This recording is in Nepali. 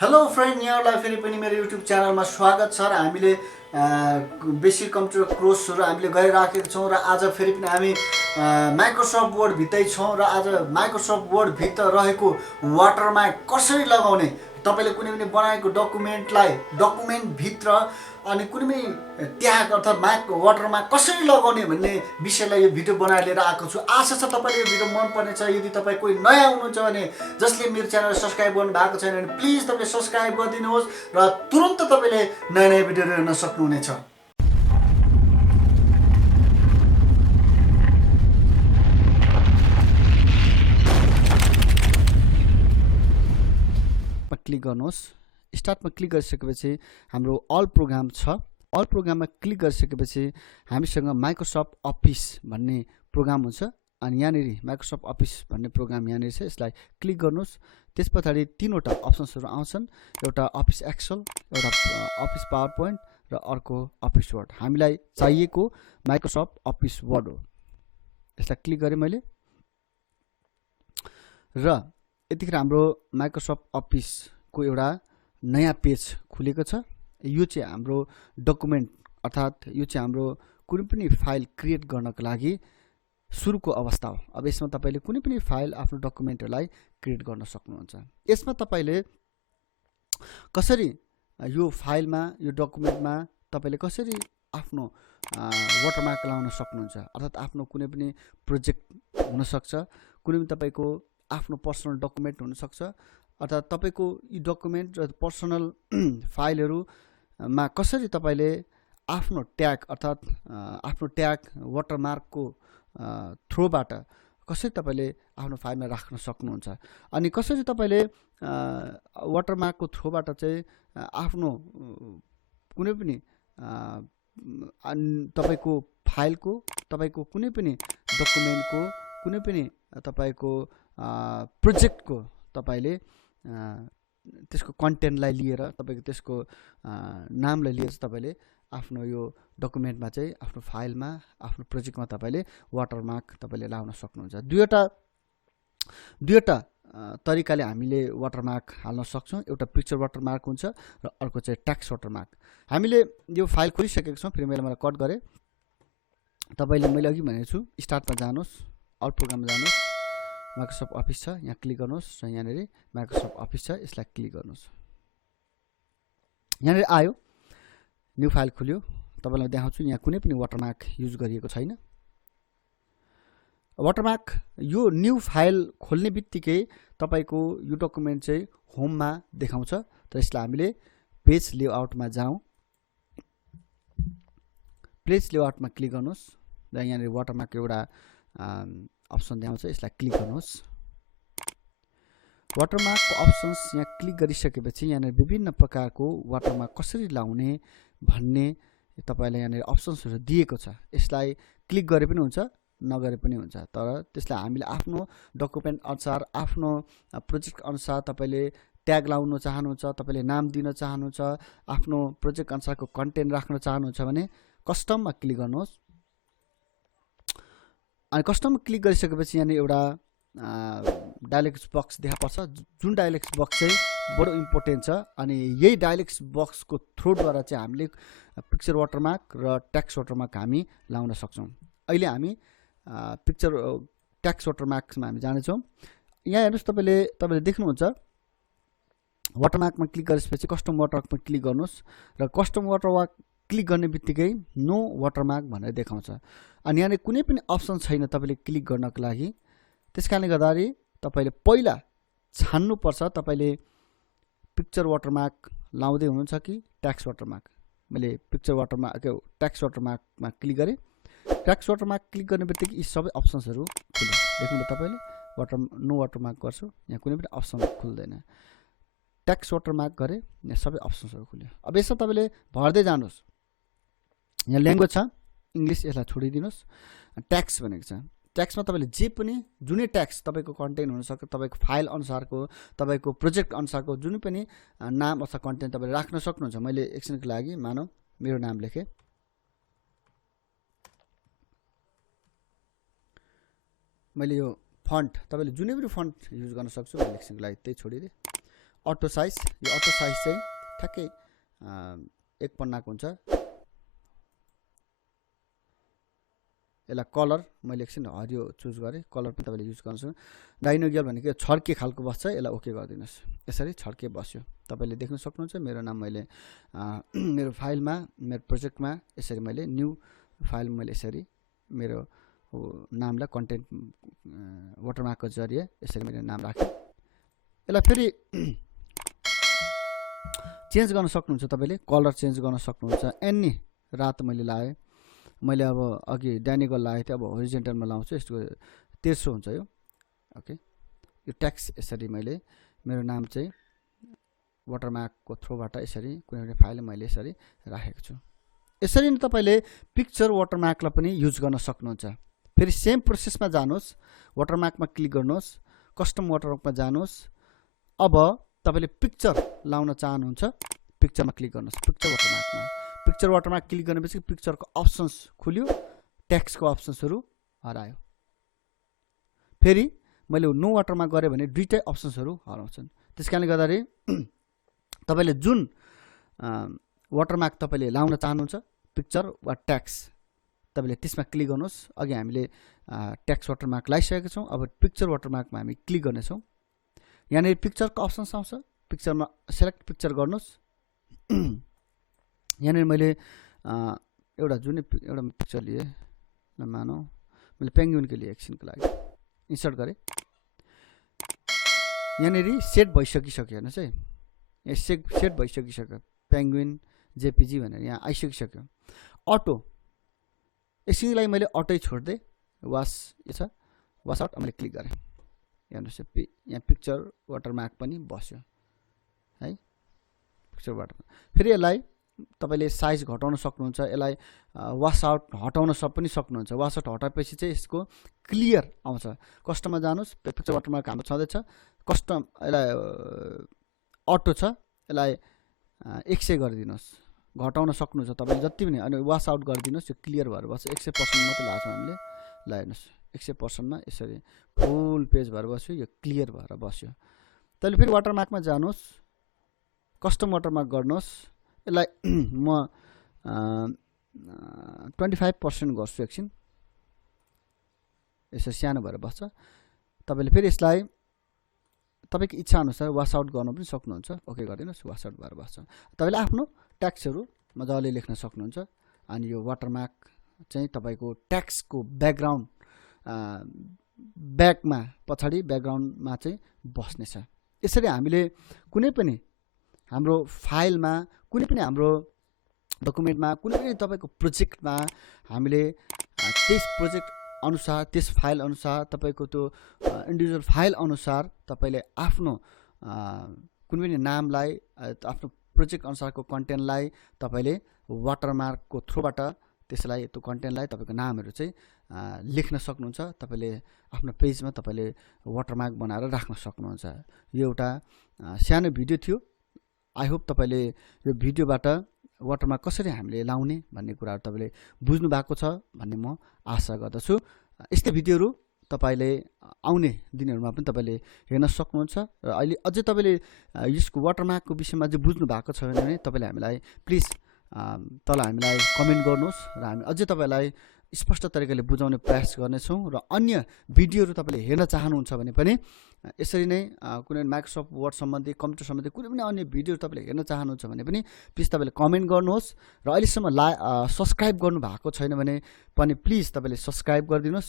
हेलो फ्रेन्ड, यहाँलाई फेरि पनि मेरो युट्युब च्यानलमा स्वागत छ। र हामीले बेसिक कम्प्युटर कोर्सहरू हामीले गरिराखेका छौँ र आज फेरि पनि हामी माइक्रोसफ्ट वर्ड भित्रै छौँ र आज माइक्रोसफ्ट वर्ड भित्र रहेको वाटरमार्क कसरी लगाउने, तपाईँले कुनै पनि बनाएको डकुमेन्ट भित्र अनि कुनै पनि ट्याग अर्थात् वाटरमार्क कसरी लगाउने भन्ने विषयलाई यो भिडियो बनाएर लिएर आएको छु। आशा छ तपाईँले यो भिडियो मन पर्नेछ। यदि तपाईँ कोही नयाँ हुनुहुन्छ भने जसले मेरो च्यानल सब्सक्राइब गर्नु भएको छैन भने प्लिज तपाईँले सब्सक्राइब गरिदिनुहोस् र तुरन्त तपाईँले नयाँ नयाँ भिडियोहरू हेर्न सक्नुहुनेछ। क्लिक गर्नुहोस्। स्टार्टमा क्लिक गरिसकेपछि हाम्रो अल प्रोग्राम छ। अल प्रोग्राममा क्लिक गरिसकेपछि हामीसँग माइक्रोसफ्ट अफिस भन्ने प्रोग्राम हुन्छ। अनि यहाँनिर माइक्रोसफ्ट अफिस भन्ने प्रोग्राम यहाँनिर छ, यसलाई क्लिक गर्नुहोस्। त्यस पछाडि तीनवटा अप्सन्सहरू आउँछन्, एउटा अफिस एक्सेल, एउटा अफिस पावर पोइन्ट र अर्को अफिस वर्ड। हामीलाई चाहिएको माइक्रोसफ्ट अफिस वर्ड हो। यसलाई क्लिक गरेँ मैले र यतिखेर हाम्रो माइक्रोसफ्ट अफिसको एउटा नयाँ पेज खुलेको छ। यो चाहिँ हाम्रो डकुमेन्ट अर्थात् यो चाहिँ हाम्रो कुनै पनि फाइल क्रिएट गर्नको लागि सुरुको अवस्था हो। अब यसमा तपाईँले कुनै पनि फाइल आफ्नो डकुमेन्टहरूलाई क्रिएट गर्न सक्नुहुन्छ। यसमा तपाईँले कसरी यो फाइलमा यो डकुमेन्टमा तपाईँले कसरी आफ्नो वाटरमार्क लाउन सक्नुहुन्छ, अर्थात् आफ्नो कुनै पनि प्रोजेक्ट हुनसक्छ, कुनै पनि तपाईँको आफ्नो पर्सनल डकुमेन्ट हुनसक्छ, अर्थात् तपाईँको यी डकुमेन्ट र पर्सनल फाइलहरूमा कसरी तपाईँले आफ्नो ट्याग अर्थात् आफ्नो ट्याग वाटरमार्कको थ्रोबाट कसरी तपाईँले आफ्नो फाइलमा राख्न सक्नुहुन्छ। अनि कसरी तपाईँले वाटरमार्कको थ्रोबाट चाहिँ आफ्नो कुनै पनि तपाईँको फाइलको, तपाईँको कुनै पनि डकुमेन्टको, कुनै पनि तपाईँको प्रोजेक्टको तपाईँले त्यसको कन्टेन्टलाई लिएर, तपाईँको त्यसको नामलाई लिएर तपाईँले आफ्नो यो डकुमेन्टमा चाहिँ आफ्नो फाइलमा आफ्नो प्रोजेक्टमा तपाईँले वाटरमार्क तपाईँले लाउन सक्नुहुन्छ। दुईवटा तरिकाले हामीले वाटरमार्क हाल्न सक्छौँ। एउटा पिक्चर वाटरमार्क हुन्छ र अर्को चाहिँ टेक्स्ट वाटरमार्क। हामीले यो फाइल खोलिसकेको छौँ। फेरि मैले कट गरेँ। तपाईँले मैले अघि भनेको छु, स्टार्टमा जानुहोस्, अल प्रोग्राममा जानुहोस्, माइक्रोसफ्ट अफिस छ, यहाँ क्लिक गर्नुहोस् र यहाँनिर माइक्रोसफ्ट अफिस छ, यसलाई क्लिक गर्नुहोस्। यहाँनिर आयो, न्यू फाइल खुल्यो। तपाईँलाई देखाउँछु, यहाँ कुनै पनि वाटरमार्क युज गरिएको छैन। वाटरमार्क यो न्यू फाइल खोल्ने बित्तिकै तपाईँको यो डकुमेन्ट चाहिँ होममा देखाउँछ। तर यसलाई हामीले पेज लेआउटमा जाउँ। पेज लेआउटमा क्लिक गर्नुहोस् र यहाँनिर वाटरमार्क एउटा अप्सन देखाउँछ, यसलाई क्लिक गर्नुहोस्। वाटरमार्कको अप्सन्स यहाँ क्लिक गरिसकेपछि यहाँनिर विभिन्न प्रकारको वाटरमार्क कसरी लाउने भन्ने तपाईँलाई यहाँनिर अप्सन्सहरू दिएको छ। यसलाई क्लिक गरे पनि हुन्छ, नगरे पनि हुन्छ। तर त्यसलाई हामीले आफ्नो डकुमेन्ट अनुसार, आफ्नो प्रोजेक्ट अनुसार तपाईँले ट्याग लाउन चाहनुहुन्छ, तपाईँले नाम दिन चाहनुहुन्छ, आफ्नो प्रोजेक्ट अनुसारको कन्टेन्ट राख्न चाहनुहुन्छ भने कस्टममा क्लिक गर्नुहोस्। अनि कस्टम क्लिक गरिसकेपछि यहाँनिर एउटा डायलेक्ट बक्स देखा पर्छ, जुन डायलेक्ट बक्स चाहिँ बडो इम्पोर्टेन्ट छ। अनि यही डायलेक्ट बक्सको थ्रुद्वारा चाहिँ हामीले पिक्चर वाटरमार्क र टेक्स्ट वाटरमार्क हामी लाउन सक्छौँ। अहिले हामी पिक्चर टेक्स्ट वाटरमार्कमा हामी जानेछौँ। यहाँ हेर्नुहोस्, तपाईँले देख्नुहुन्छ वाटरमार्कमा क्लिक गरेपछि कस्टम वाटरमार्कमा क्लिक गर्नुहोस् र कस्टम वाटरमार्क क्लिक गर्ने बित्तिकै नो वाटरमार्क भनेर देखाउँछ। अनि यहाँनिर कुनै पनि अप्सन छैन तपाईँले क्लिक गर्नको लागि। त्यस कारणले गर्दाखेरि तपाईँले पहिला छान्नुपर्छ, तपाईँले पिक्चर वाटरमार्क लाउँदै हुनुहुन्छ कि टेक्स्ट वाटरमार्क। मैले पिक्चर वाटरमार्क टेक्स्ट वाटरमार्कमा क्लिक गरेँ। टेक्स्ट वाटरमार्क क्लिक गर्ने बित्तिकै यी सबै अप्सन्सहरू खुल्यो। देख्नुभयो तपाईँले, नो वाटरमार्क गर्छु, यहाँ कुनै पनि अप्सन खुल्दैन। टेक्स्ट वाटरमार्क गरेँ, यहाँ सबै अप्सन्सहरू खुल्यो। अब यसमा तपाईँले भर्दै जानुहोस्। यहाँ ल्याङ्ग्वेज छ, इङ्ग्लिस, यसलाई छोडिदिनुहोस्। ट्याक्स भनेको छ, ट्याक्समा तपाईँले जे पनि जुनै ट्याक्स तपाईँको कन्टेन्ट हुनसक्छ, तपाईँको फाइल अनुसारको, तपाईँको प्रोजेक्ट अनुसारको जुनै पनि नाम अथवा कन्टेन्ट तपाईँले राख्न सक्नुहुन्छ। मैले एकछिनको लागि मानौ मेरो नाम लेखेँ, मैले यो फन्ट, तपाईँले जुनै पनि फन्ट युज गर्न सक्छु। मैले एकछिनको लागि त्यही छोडिदिएँ। अटो साइज, यो अटो साइज चाहिँ ठ्याक्कै एक पन्नाको हुन्छ। यसलाई कलर मैले एकछिन हरियो चुज गरेँ, कलर पनि तपाईँले युज गर्न सक्नुहुन्छ। डाइनोगियल भनेको छड्के खालको बस्छ, यसलाई ओके गरिदिनुहोस्। यसरी छड्के बस्यो, तपाईँले देख्न सक्नुहुन्छ। मेरो नाम मैले मेरो फाइलमा, मेरो प्रोजेक्टमा यसरी मैले न्यू फाइल मैले यसरी मेरो नामलाई कन्टेन्ट वाटरमार्कको जरिए यसरी मैले नाम राखेँ। यसलाई फेरि चेन्ज गर्न सक्नुहुन्छ, तपाईँले कलर चेन्ज गर्न सक्नुहुन्छ। एनी रात मैले लाएँ, मैले अब अघि डाइनेगल लगाएको थिएँ, अब होरिजेन्टलमा लाउँछु, यसको तेर्सो हुन्छ यो। ओके, यो ट्याक्स यसरी मैले मेरो नाम चाहिँ वाटरमार्कको थ्रोबाट यसरी कुनै फाइल मैले यसरी राखेको छु। यसरी नै तपाईँले पिक्चर वाटरमार्कलाई पनि युज गर्न सक्नुहुन्छ। फेरि सेम प्रोसेसमा जानुहोस्, वाटरमार्कमा क्लिक गर्नुहोस्, कस्टम वाटरमार्कमा जानुहोस्। अब तपाईँले पिक्चर लाउन चाहनुहुन्छ, पिक्चरमा क्लिक गर्नुहोस्। पिक्चर वाटरमार्क क्लिक गरेपछि पिक्चरको अप्सन्स खुल्यो, टेक्स्टको अप्सन्सहरू हरायो। फेरि मैले नो वाटरमार्क गरेँ भने दुईटै अप्सन्सहरू हराउँछन्। त्यस कारणले गर्दाखेरि तपाईँले जुन वाटरमार्क तपाईँले लाउन चाहनुहुन्छ, पिक्चर वा ट्याक्स, तपाईँले त्यसमा क्लिक गर्नुहोस्। अघि हामीले ट्याक्स वाटरमार्क लगाइसकेका छौँ, अब पिक्चर वाटरमार्कमा हामी क्लिक गर्नेछौँ। यहाँनिर पिक्चरको अप्सन्स आउँछ, पिक्चरमा सेलेक्ट पिक्चर गर्नुहोस्। यहाँनिर मैले एउटा पिक्चर लिएँ, मानौँ मैले पेङ्गुइनको लिएँ, एकछिनको लागि इन्सर्ट गरेँ। यहाँनिर सेट भइसकिसक्यो, हेर्नुहोस् है, यहाँ सेट भइसकिसक्यो, पेङ्गुइन जेपिजी भनेर यहाँ आइसकिसक्यो। अटो एकछिनको लागि मैले अटै छोडिदिएँ, वास यो छ, वास आउट, मैले क्लिक गरेँ। हेर्नुहोस् यहाँ पिक्चर वाटरमार्क पनि बस्यो है, पिक्चर वाटरमार्क। फेरि यसलाई तपाईँले साइज घटाउन सक्नुहुन्छ, यसलाई वास आउट हटाउन पनि सक्नुहुन्छ। वास आउट हटाएपछि चाहिँ यसको क्लियर आउँछ। कस्टममा जानुहोस्, पिक्चर वाटरमार्क हाम्रो छँदैछ, कस्टम यसलाई अटो छ, यसलाई 100 गरिदिनुहोस्, घटाउन सक्नुहुन्छ तपाईँले जति पनि। अनि वास आउट गरिदिनुहोस्, यो क्लियर भएर बस्छ। 100% मात्रै लाग्छौँ हामीले, ल हेर्नुहोस् 100%मा यसरी फुल पेज भएर बस्यो, यो क्लियर भएर बस्यो। तपाईँले फेरि वाटरमार्कमा जानुहोस्, कस्टम वाटरमार्क गर्नुहोस्। यसलाई म 25% गर्छु, एकछिन यसो सानो भएर बस्छ। तपाईँले फेरि यसलाई तपाईँको इच्छा अनुसार वास आउट गर्न पनि सक्नुहुन्छ। ओके गरिदिनुहोस्, वास आउट भएर बस्छ। तपाईँले आफ्नो ट्याक्सहरू मजाले लेख्न सक्नुहुन्छ। अनि यो वाटरमार्क चाहिँ तपाईँको ट्याक्सको ब्याकग्राउन्ड ब्याकमा पछाडि ब्याकग्राउन्डमा चाहिँ बस्नेछ। यसरी हामीले कुनै पनि हाम्रो फाइलमा, कुनै पनि हाम्रो डकुमेन्टमा, कुनै पनि तपाईँको प्रोजेक्टमा हामीले त्यस प्रोजेक्ट अनुसार, त्यस फाइल अनुसार, तपाईँको त्यो इन्डिभिजुअल फाइल अनुसार तपाईँले आफ्नो कुनै पनि नामलाई, आफ्नो प्रोजेक्ट अनुसारको कन्टेन्टलाई तपाईँले वाटरमार्कको थ्रुबाट त्यसलाई, त्यो कन्टेन्टलाई तपाईँको नामहरू चाहिँ लेख्न सक्नुहुन्छ। तपाईँले आफ्नो पेजमा तपाईँले वाटरमार्क बनाएर राख्न सक्नुहुन्छ। यो एउटा सानो भिडियो थियो। आई होप तपाईँले यो भिडियोबाट वाटरमार्क कसरी हामीले लाउने भन्ने कुराहरू तपाईँले बुझ्नु भएको छ भन्ने म आशा गर्दछु। यस्तै भिडियोहरू तपाईँले आउने दिनहरूमा पनि तपाईँले हेर्न सक्नुहुन्छ। र अहिले अझै तपाईँले यसको वाटरमार्कको विषयमा अझै बुझ्नु भएको छ भने तपाईँले हामीलाई प्लिज तल हामीलाई कमेन्ट गर्नुहोस्, र हामी अझै तपाईँलाई स्पष्ट तरिकाले बुझाउने प्रयास गर्नेछौँ। र अन्य भिडियोहरू तपाईँले हेर्न चाहनुहुन्छ भने पनि यसरी नै कुनै माइक्रोसफ्ट वर्ड सम्बन्धी, कम्प्युटर सम्बन्धी कुनै पनि अन्य भिडियोहरू तपाईँले हेर्न चाहनुहुन्छ भने पनि प्लिज तपाईँले कमेन्ट गर्नुहोस्। र अहिलेसम्म सब्सक्राइब गर्नु भएको छैन भने पनि प्लिज तपाईँले सब्सक्राइब गरिदिनुहोस्।